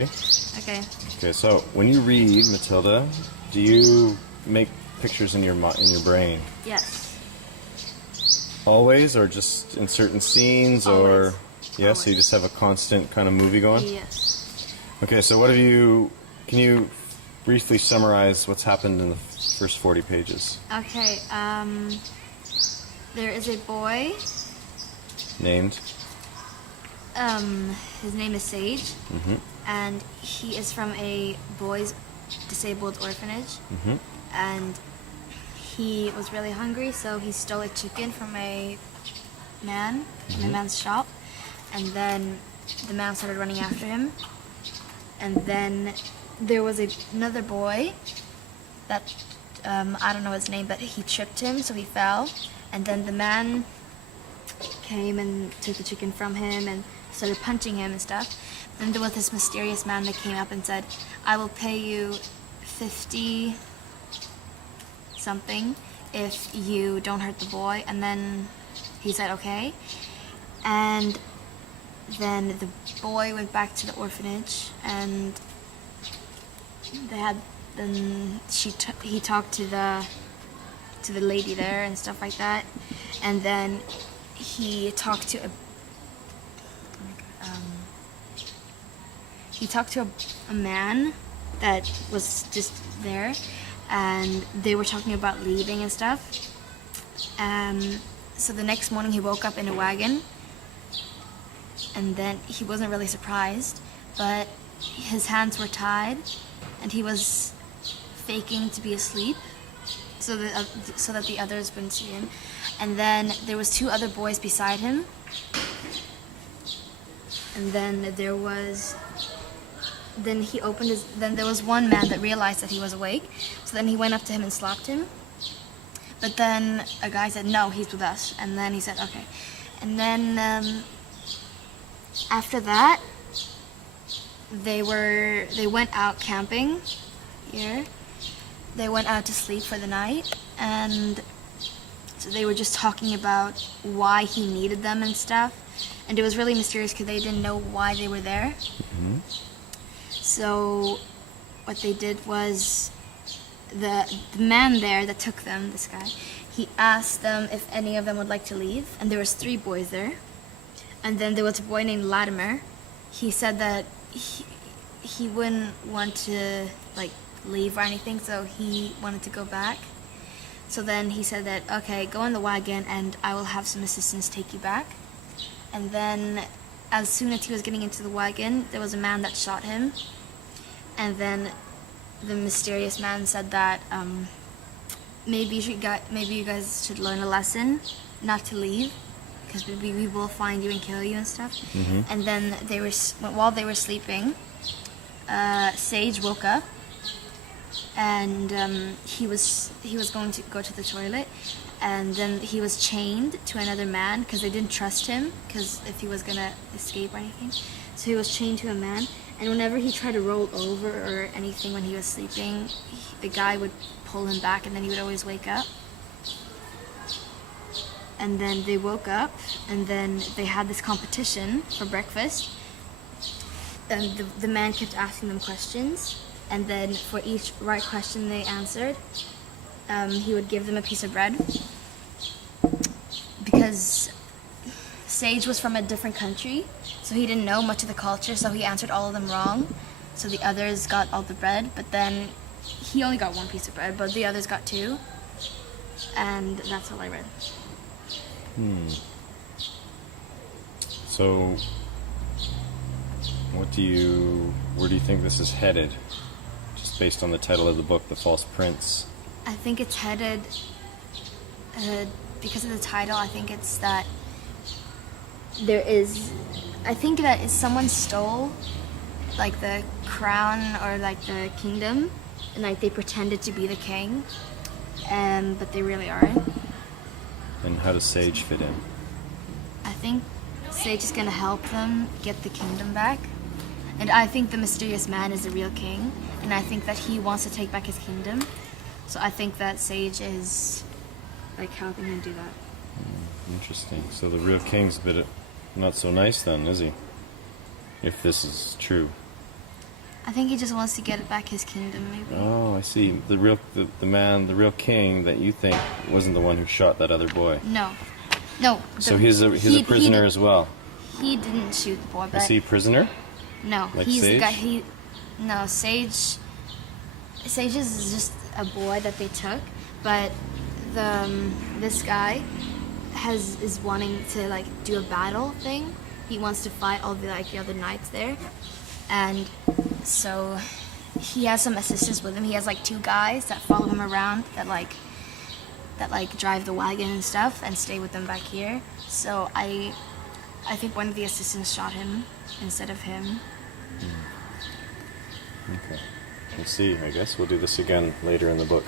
Okay. Okay, so when you read, Matilda, do you make pictures in your brain Yes. always, or just in certain scenes, Always. or yeah? So you just have a constant kind of movie going. Yes. Okay, so what have you? Can you briefly summarize what's happened in the first 40 pages? Okay. There is a boy. Named. His name is Sage, Mm-hmm. and he is from a boys' disabled orphanage. Mm-hmm. And he was really hungry, so he stole a chicken from a man, from a man's shop, and then the man started running after him. And then there was another boy that I don't know his name, but he tripped him, so he fell. And then the man came and took the chicken from him and started punching him and stuff. Then there was this mysterious man that came up and said, "I will pay you 50 something if you don't hurt the boy." And then he said okay. And then the boy went back to the orphanage, and he talked to the lady there and stuff like that. And then he talked to a man that was just there, and they were talking about leaving and stuff. So the next morning he woke up in a wagon, and then he wasn't really surprised, but his hands were tied, and he was faking to be asleep so that the others wouldn't see him. And then there was two other boys beside him, and then there was one man that realized that he was awake, so then he went up to him and slapped him. But then a guy said, "No, he's with us." And then he said, "Okay." And then after that, they went out camping here. They went out to sleep for the night, and so they were just talking about why he needed them and stuff. And it was really mysterious because they didn't know why they were there. Mm-hmm. So what they did was the man there that took them, this guy, he asked them if any of them would like to leave. And there was 3 boys there. And then there was a boy named Latimer. He said that he wouldn't want to leave or anything, so he wanted to go back. So then he said that, "Okay, go in the wagon and I will have some assistants take you back." And then as soon as he was getting into the wagon, there was a man that shot him. And then the mysterious man said that maybe you guys should learn a lesson not to leave, because we will find you and kill you and stuff. Mm-hmm. And then while they were sleeping, Sage woke up, and he was going to go to the toilet, and then he was chained to another man because they didn't trust him, because if he was gonna escape or anything. So he was chained to a man, and whenever he tried to roll over or anything when he was sleeping, the guy would pull him back, and then he would always wake up. And then they woke up, and then they had this competition for breakfast, and the man kept asking them questions, and then for each right question they answered, he would give them a piece of bread. Because Sage was from a different country, so he didn't know much of the culture, so he answered all of them wrong. So the others got all the bread, but then he only got 1 piece of bread, but the others got 2. And that's all I read. So, where do you think this is headed? Just based on the title of the book, The False Prince. I think it's headed, because of the title, I think it's that someone stole the crown or the kingdom, and they pretended to be the king, but they really aren't. And how does Sage fit in? I think Sage is gonna help them get the kingdom back, and I think the mysterious man is the real king, and I think that he wants to take back his kingdom. So I think that Sage is helping him do that. Interesting. So the real king's a bit not so nice then, is he? If this is true. I think he just wants to get back his kingdom, maybe. Oh, I see. The real king that you think wasn't the one who shot that other boy. No. No. So he's a prisoner as well. He didn't shoot the boy, but... Is he a prisoner? No. Like he's Sage? the guy, No, Sage is just a boy that they took, but this guy is wanting to, like, do a battle thing. He wants to fight all the other knights there. And so he has some assistants with him. He has like 2 guys that follow him around that drive the wagon and stuff and stay with them back here. So I think one of the assistants shot him instead of him. Okay. We'll see, I guess. We'll do this again later in the book.